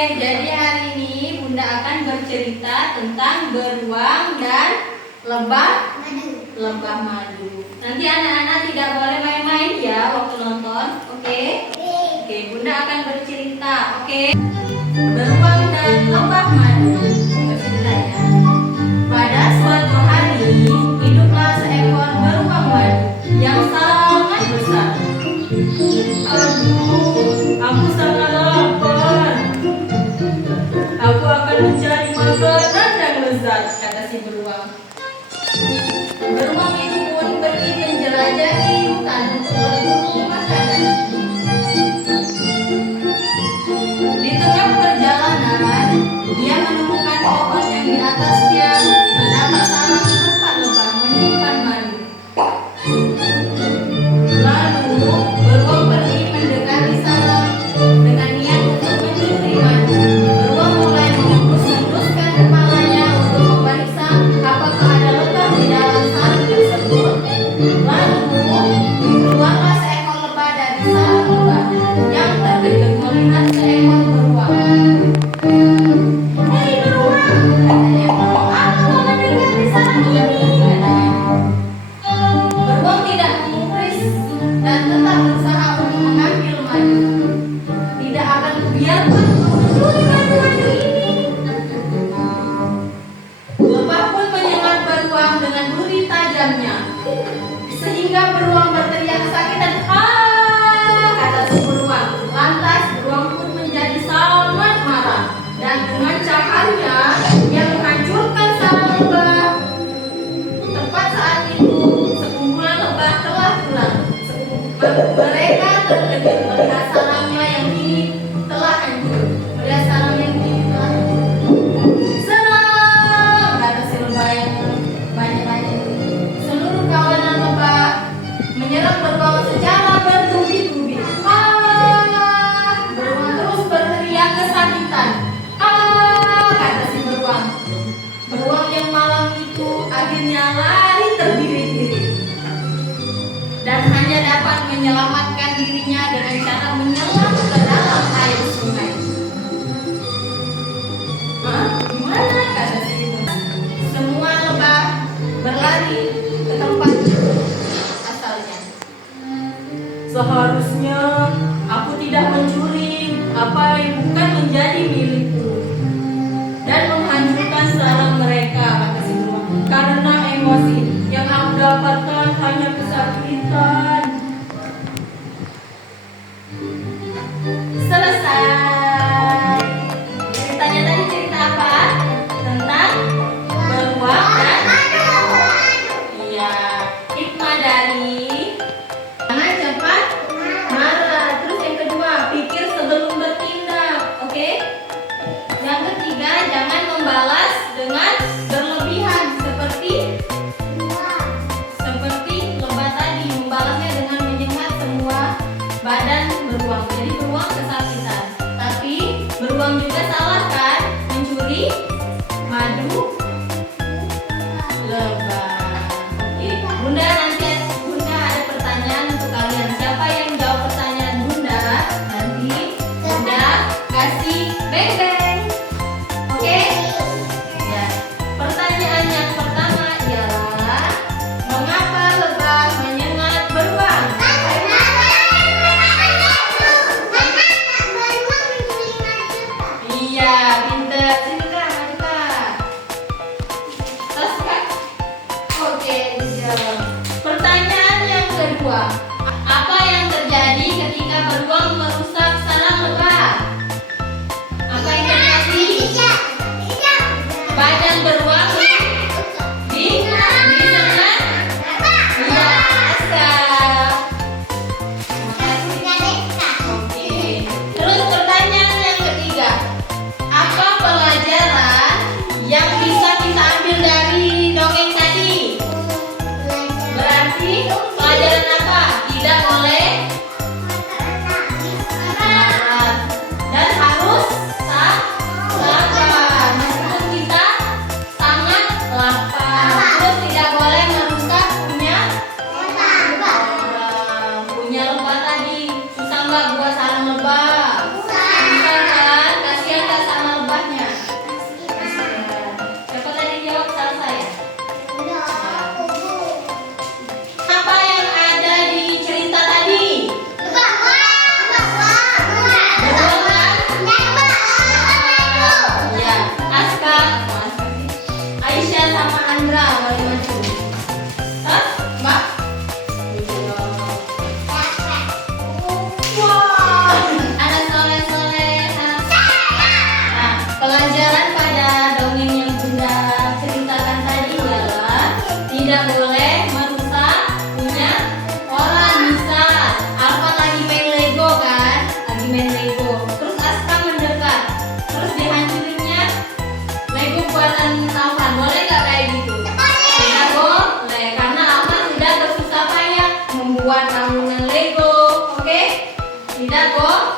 jadi hari ini Bunda akan bercerita tentang beruang dan lebah madu. Nanti anak-anak tidak boleh main-main ya waktu nonton, oke? Oke, Bunda akan bercerita, oke? Beruang dan lebah madu. Bercerita ya. Pada suatu hari, hiduplah seekor beruang madu yang sangat besar. Aduh, aku sangat lapar. Aku akan mencari makanan yang lezat, kata si beruang. Beruang itu pun pergi menjelajahi hutan untuk berburu makanan. Di tengah perjalanan, dia menemukan pohon yang di atasnya terdapat sarang tempat lebah menyimpan madu. Lalu, beruang pergi mendekati sarang dengan niat untuk mencuri madu. Beruang mulai menghembus-hembuskan kepalanya untuk memeriksa apakah ada lebah di dalam sarang tersebut. Lalu, keluarlah seekor lebah dari sarang lebah yang terkejut melihat seekor beruang. Hei beruang, katanya, apa kau mendengar di sarang ini? Katanya. Beruang tidak mengubris dan tetap berusaha untuk mengambil madu. Tidak akan kubiarkan kau mencuri madu-madu ini. Lebah pun menyengat beruang dengan duri tajamnya, sehingga beruang berteriak kesakitan. Kata si beruang. Lantas beruang pun menjadi sangat marah dan dengan cakanya dia menghancurkan sarang lebah. Tepat saat itu sekumpulan lebah telah pulang. Mereka terkejut melihat sarangnya yang kini telah hancur. Melihat sarang yang kini telah hancur. Senang, kata si lebah yang banyak-banyak. Seluruh kawanan lebah menyerang beruang secara bertubi-tubi. Beruang terus berteriak kesakitan. Kata si beruang. Beruang yang malang itu akhirnya lari terbirit-birit dan hanya dapat menyelamatkan dirinya dengan cara menyelam ke dalam air sungai. Gimana? Kata si ibu. Semua lebah berlari ke tempat asalnya. Seharusnya aku tidak mencuri apa yang bukan menjadi milikku dan menghancurkan sarang mereka, kata si beruang. Karena emosi yang aku dapatkan hanya kesakitan. Selesai. Ceritanya tadi cerita apa? Tentang beruang dan iya, hikmah dari jangan cepat marah. Terus yang kedua, pikir sebelum bertindak. Oke? Yang ketiga, jangan membalas dengan berlebihan seperti lebah tadi, membalasnya dengan menyengat semua badan beruang. Jadi beruang kesakitan. Tapi beruang juga salah kan mencuri madu lebah. Oke, Bunda nanti Bunda ada pertanyaan untuk kalian. Siapa yang jawab pertanyaan Bunda, nanti Bunda kasih beng-beng. Oke? Ya. Pertanyaan yang pertama ialah mengapa lebah menyengat beruang? Iya, pintar. Sini Kak, Pelajaran pada dongeng yang Bunda ceritakan tadi adalah tidak boleh merusak punya orang. Misal Alfa lagi main Lego kan, lagi main Lego, terus Aska mendekat, terus dihancurinnya Lego buatan Alfa. Boleh nggak kayak gitu? Tidak boleh, karena Alfa sudah bersusah payah membuat bangunan Lego. Oke? Tidak boleh.